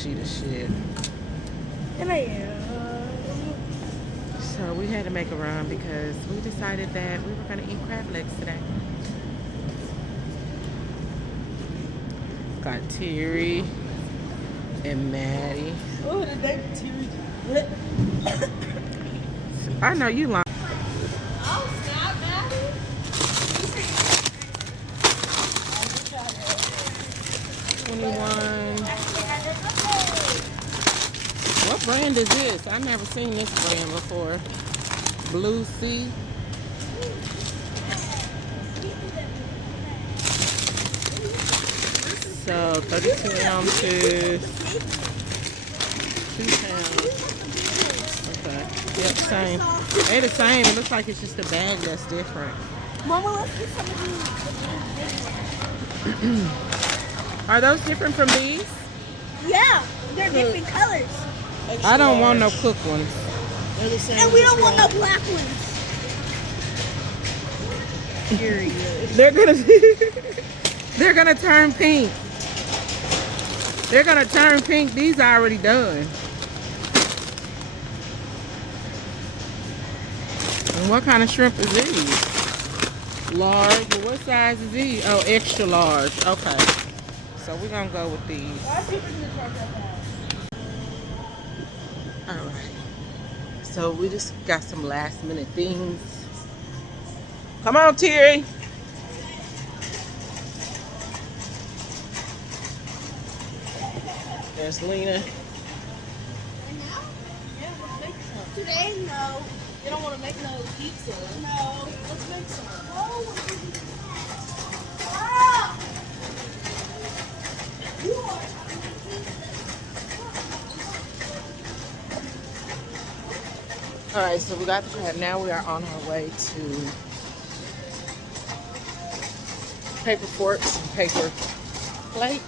she the shit. And I am. So we had to make a run because we decided that we were gonna eat crab legs today. Got Terry and Maddie. Oh, the name Terry. I know you lying. Oh, snap, Maddie. 21. What brand is this? I've never seen this brand before. Blue Sea. So 32 ounces. 2 pounds. Okay. Yep, same. They're the same. It looks like it's just a bag that's different. Mama, let's get some of these. Are those different from these? Yeah, they're different colors. I don't want no cooked ones. They're the same. And we don't want no black ones. They're gonna turn pink. They're gonna turn pink. These are already done. And what kind of shrimp is these? Large. But what size is these? Oh, extra large. Okay. So we're gonna go with these. Alright. So we just got some last minute things. Come on, Terry. There's Lena. Today, no. You don't want to make no pizza. No. Let's make some. Alright, so we got the crab. Now we are on our way to paper forks and paper plates.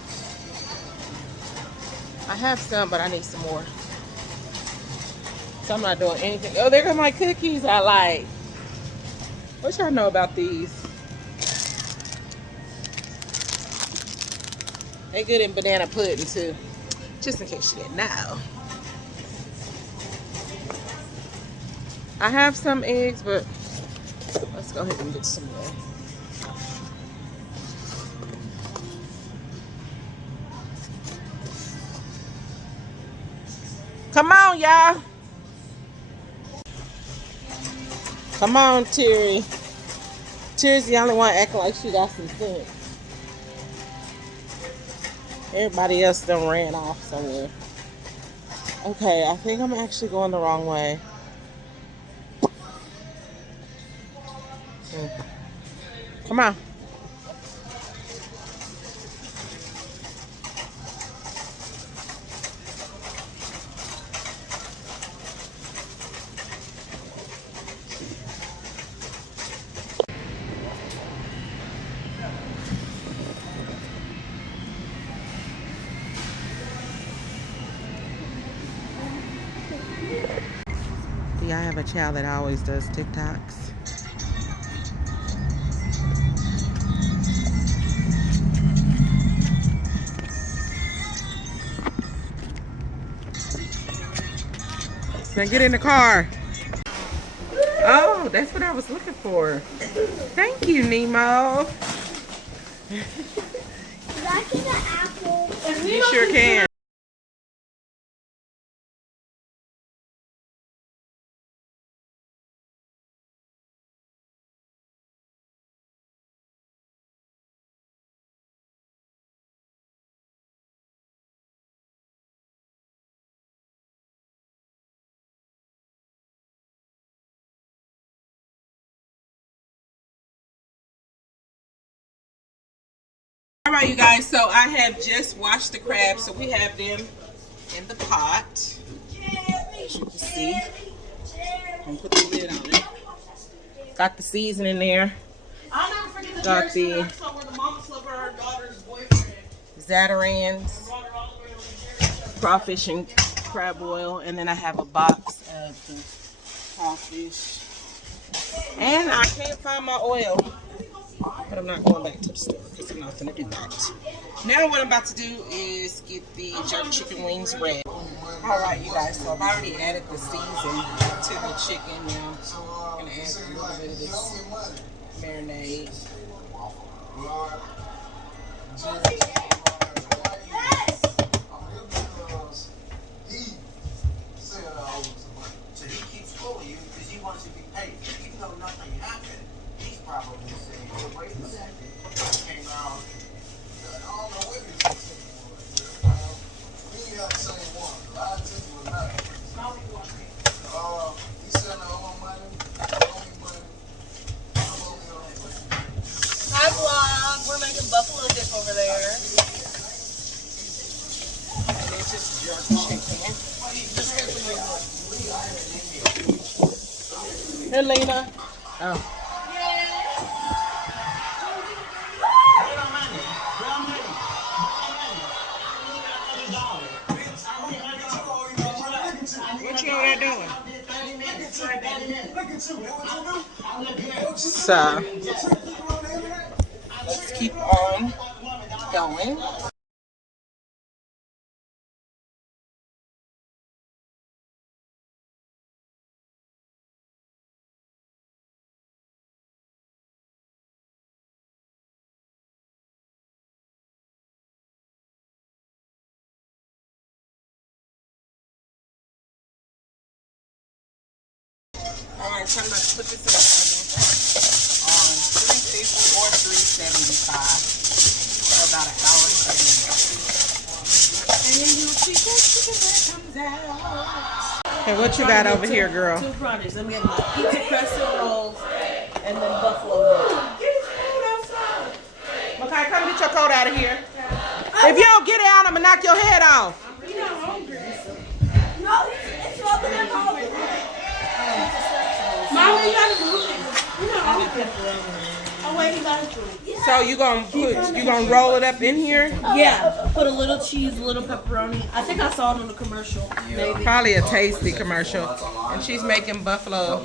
I have some, but I need some more. So I'm not doing anything. Oh, there go my cookies I like. What y'all know about these? They good in banana pudding too. Just in case you didn't know. I have some eggs, but let's go ahead and get some more. Come on, y'all. Come on, Terry. Terry's the only one acting like she got some sense. Everybody else done ran off somewhere. Okay, I think I'm actually going the wrong way. Come on. Yeah, I have a child that always does TikToks. Now get in the car. Oh, that's what I was looking for. Thank you, Nemo. I get an apple. You sure can. All right, you guys, so I have just washed the crabs, so we have them in the pot. As you can see, I'm gonna put the lid on it. Got the seasoning there. I'll never forget the Got the episode where the mama slept with her daughter's boyfriend. Zatarans, crawfish and crab oil, and then I have a box of the crawfish. And I can't find my oil. but I'm not going back to the store because I'm not going to do that. Now what I'm about to do is get the jerk chicken wings ready. Alright you guys, so I've already added the season to the chicken. Now I'm going to add a little bit of this marinade. So he keeps calling you because he wants to be paid. Even though nothing happened, he's probably saying, "Oh, wait a second. I came out. I don't know what he's saying. We ain't got the same one. I took you a night. He said, "No, my money. Owe me money. I'm only on the money." Hi vlog, we're making buffalo dip over there. And it's just jerk chicken. Hey, Lena. Oh. What you over there doing? So, let's keep on going. Alright, so I'm going to put this in the oven on 350 or 375 for about an hour and 30 minutes. And then you'll see that chicken that comes out. Hey, what you got over here, girl? Two projects. Let me get my pizza crescent rolls and then buffalo rolls. Okay, come get your coat out of here. If you don't get it out, I'm going to knock your head off. You're not hungry. No, it's open and hungry. Mama, you gotta move it. You're not hungry. Oh wait, you gotta do it. So you gonna roll it up in here? Yeah, put a little cheese, a little pepperoni. I think I saw it on the commercial. Maybe. Probably a tasty commercial. And she's making buffalo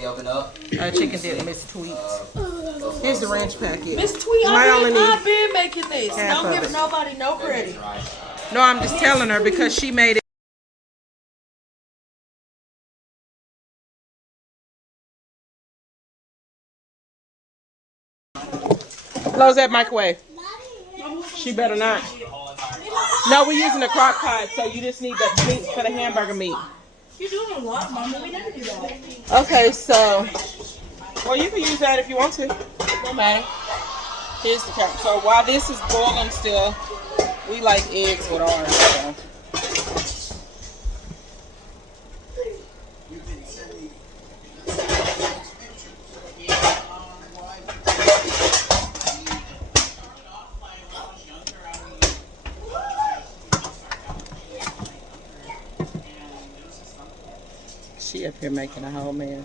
chicken dip, Miss Tweets. Here's the ranch packet. Miss Tweet, I've been making this. half Don't of give it. nobody no credit. No, I'm just telling her because she made it. Close that microwave. She better not. No, we're using the crock pot, so you just need the meat for the hamburger meat. You're doing a lot, Mama. We never do that. Okay, so, well, you can use that if you want to. No matter. Here's the cap. So while this is boiling still, we like eggs with ours. So. She up here making a whole mess.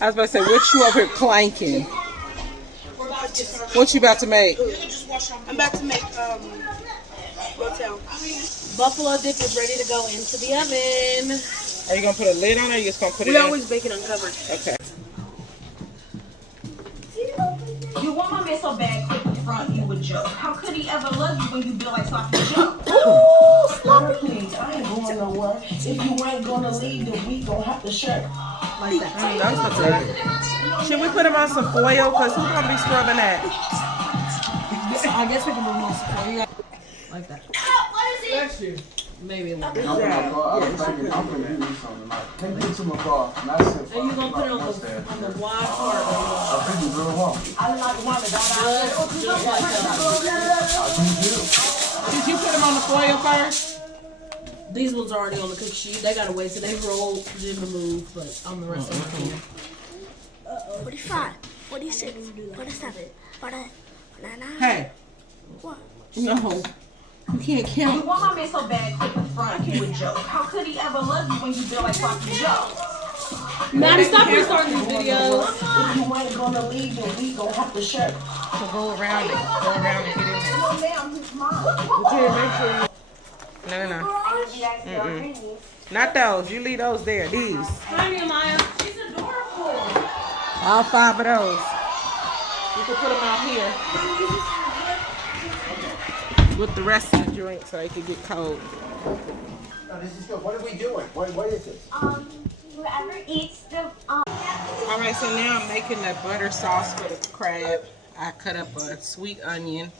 I was about to say, what you up here clanking? What you about to make? I'm about to make buffalo dip is ready to go into the oven. Are you gonna put a lid on it, or are you just gonna put it We in? always bake it uncovered. Okay. You want my man so bad, quick in front you would joke. How could he ever love you when you build like sloppy joke? Ooh, sloppy please, I ain't going nowhere. If you ain't gonna leave, then we gon' have to share. Like that. That's what's good. Should we put them on some foil? Cause who's gonna be scrubbing that? I guess we can put more support. Like that. What is it? Maybe a little. I'm finna take me to my car. And you gonna put it on the wide part. I like one that Did you put them on the foil first? These ones are already on the cook sheet. They gotta wait till they roll, then move, but on the rest of them. 45, 46, 47, 49. Hey. What? No. You can't You count. want my man so bad, quick in front you would joke. How could he ever love you when you build like sloppy joke? Maddie, stop restarting these videos. If you ain't gonna leave, then we gon' have to share. So go around it. Go around and get in there. Well, ma'am, he's mine. Okay, make sure you... No. Not those. You leave those there. These. Hi, Nehemiah. She's adorable. All 5 of those. You can put them out here with the rest of the drink so they can get cold. No, this is good. What are we doing? What is this? Whoever eats the All right, so now I'm making the butter sauce for the crab. I cut up a sweet onion,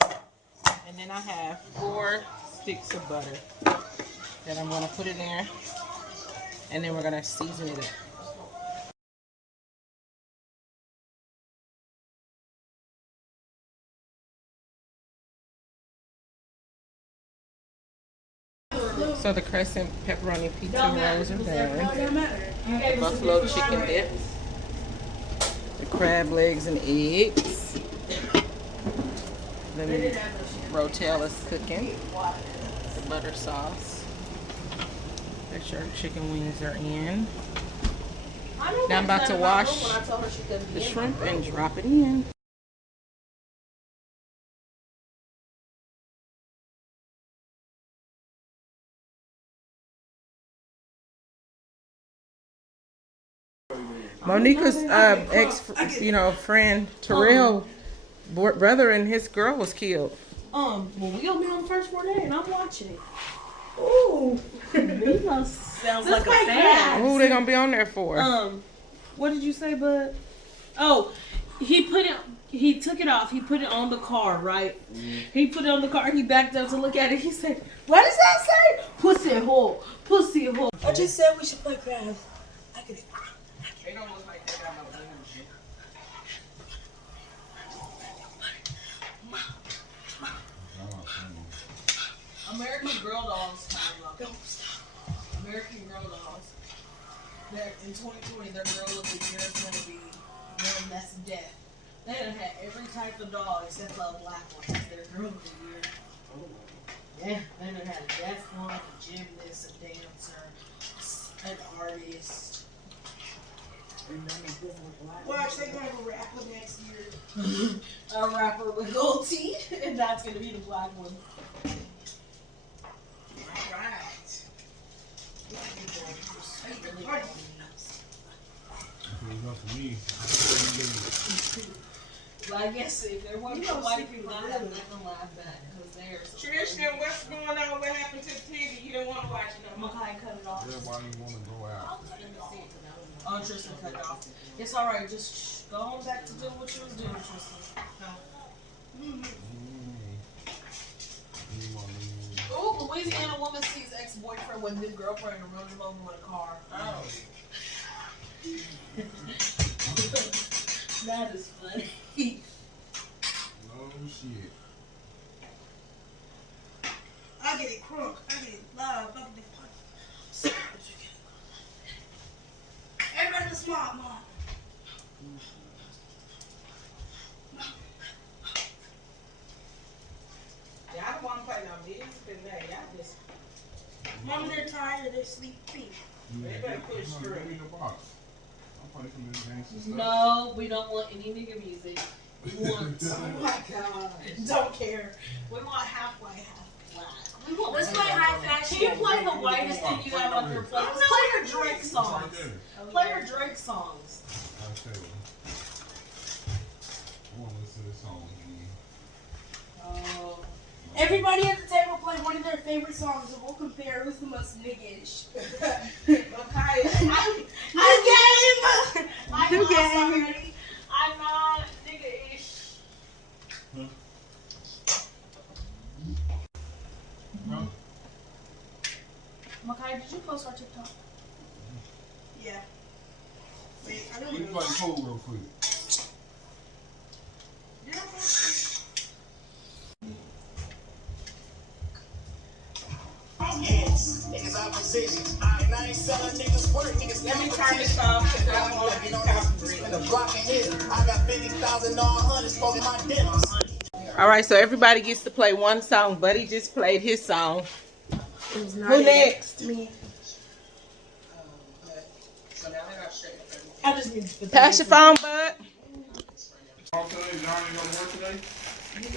and then I have 4 sticks of butter that I'm gonna put in there, and then we're gonna season it up. So the crescent pepperoni pizza rolls are done. Buffalo chicken dip. The crab legs and eggs. The rotel is cooking. The butter sauce. The jerk chicken wings are in. Now I'm about to wash the shrimp and drop it in. Monica's friend Terrell, brother and his girl was killed. Well, we gonna be on the first 4 days, and I'm watching it. Ooh, Nemo sounds like a fan. Who they gonna be on there for? What did you say, bud? Oh, he took it off. He put it on the car, right? He put it on the car. He backed up to look at it. He said, "What does that say? Pussy hole, pussy hole." I just said we should play crabs. I could. They don't look like they got no energy. American Girl Dolls. American Girl Dolls. They're in 2020. Their girl look like yours gonna be real mess of death. They done had every type of doll except for a black one. Their girl of the year. Yeah, they done had a deaf one, a gymnast, a dancer, an artist. Watch, they gonna have a rapper next year. A rapper with gold teeth, and that's gonna be the black one. Alright. Well, I guess if there weren't no white people, I'd have never laughed back because they're so Tristan, what's going on? What happened to the TV? You didn't want to watch it no more. Makai cut it off. That's why you want to go out. Oh, Tristan cut it off. It's alright, just go on back to doing what you was doing, Tristan. Ooh, Louisiana woman sees ex-boyfriend with new girlfriend and runs him over with a car. Oh. That is funny. No shit. I get it crunk. I get it live. I get it punch. Everybody smart, mom. Yeah, I don't want to play no music today. Y'all just. Mom, they're tired. They're sleepy. They better push through. Give me the box. I'll play some of this gangster stuff. No, we don't want any nigga music. We want, Oh my god. don't care. We want half white, half black. We want Let's play high fashion. Can you play the whitest thing you have on your playlist? Play your Drake songs. Play your Drake songs. I'll tell you. I want to listen to this song again. Oh. Everybody at the table play one of their favorite songs and we'll compare who's the most niggish. New game. I'm not nigga-ish. Huh? Makai, did you post our TikTok? Yeah. Wait, I don't We can know. play pool real quick. Let me turn this off because I don't want to be copyrighted. All right, so everybody gets to play one song. Buddy just played his song. Who next? Me. I just need to Pass your phone, Bud. Off today? John ain't gonna work today?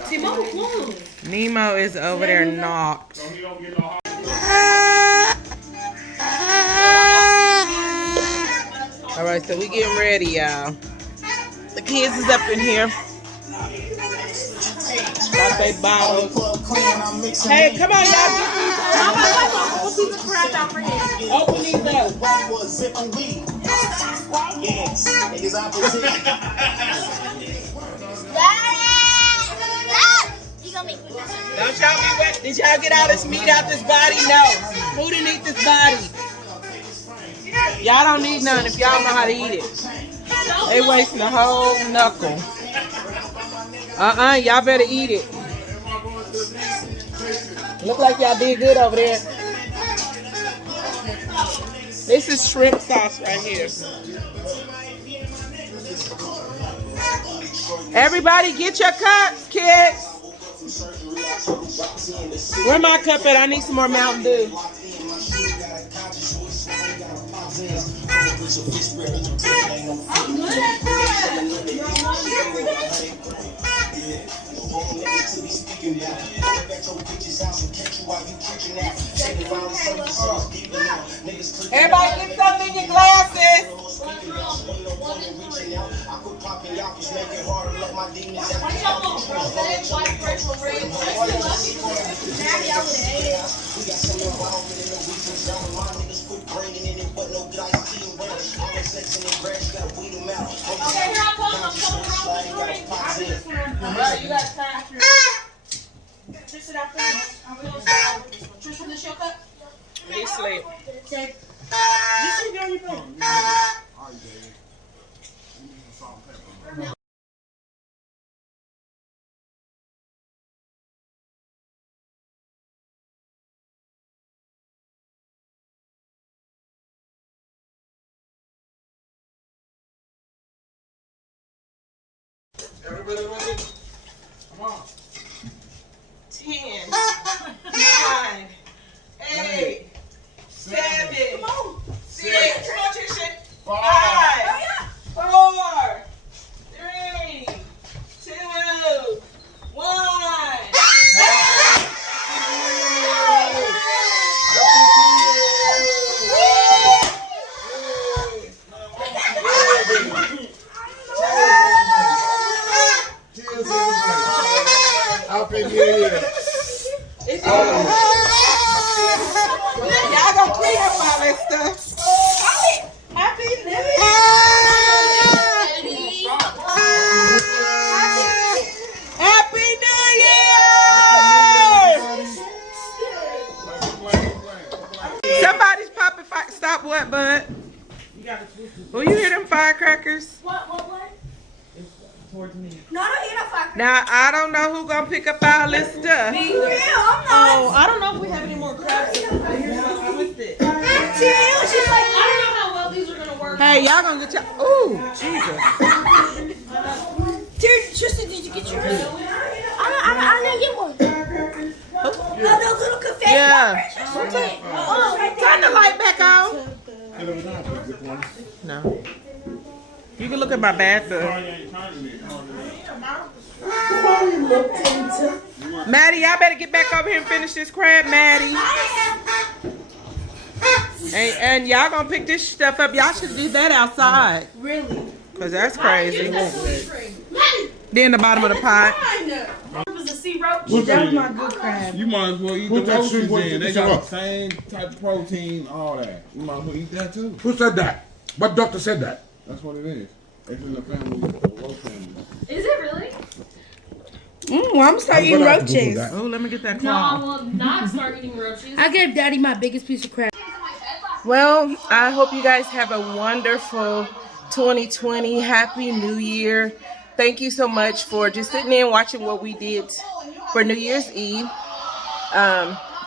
Timon closed. Nemo is over there knocked. So he don't get no All right, so we getting ready, y'all. The kids is up in here. Got they bottles. Hey, come on, y'all. Open these up. Don't y'all be wet. Did y'all get all this meat out this body? No. Who didn't eat this body? Y'all don't need none if y'all know how to eat it. They wasting a whole knuckle. Y'all better eat it. Look like y'all did good over there. This is shrimp sauce right here. Everybody get your cups, kids. Where my cup at? I need some more Mountain Dew. Everybody get something in your glasses. You got time. Trisha, sit out there. Trisha, this your cup? He sleep. Okay. You should be on your phone. Everybody ready? Come on. 10, 9, 8, 7, 6, 5, 4, 3, 2, 1. Happy New Year. Y'all gonna clean up all that stuff. Happy New Year. Happy New Year! Somebody's popping fire. Stop what, bud? Oh, you hear them firecrackers? What? Towards me. No, I don't eat no firecrackers. Now, I don't know who's gonna pick up all this stuff. I'm not. Oh, I don't know if we have any more crabs. Here's with it. She's like, I don't know how well these are gonna work. Hey, y'all gonna get your. Ooh, Jesus. Tristan, did you get yours? I didn't get one. Oh, those little confetti. Yeah. Oh, right there. Turn the light back on. No. You can look at my bathroom. Maddie, y'all better get back over here and finish this crab, Maddie. And y'all gonna pick this stuff up. Y'all should do that outside. Really? Cause that's crazy. Then the bottom of the pot. Was a sea roach? That was my good crab. You might as well eat the roaches then. They got the same type of protein, all that. You might as well eat that too. Who said that? What doctor said that? That's what it is. It's in the family, the roach family. Is it really? I'm gonna start eating roaches. Oh, let me get that No, I claw. will not start eating roaches. I gave Daddy my biggest piece of crab. Well, I hope you guys have a wonderful 2020. Happy New Year. Thank you so much for just sitting there and watching what we did for New Year's Eve.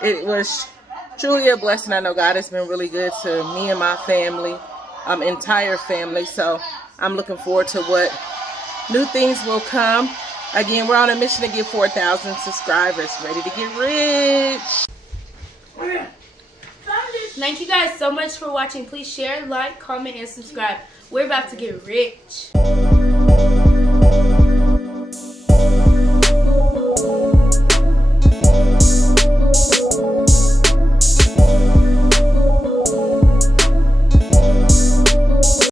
It was truly a blessing. I know God has been really good to me and my family, entire family. So I'm looking forward to what new things will come. Again, we're on a mission to get 4,000 subscribers. Ready to get rich. Thank you guys so much for watching. Please share, like, comment, and subscribe. We're about to get rich.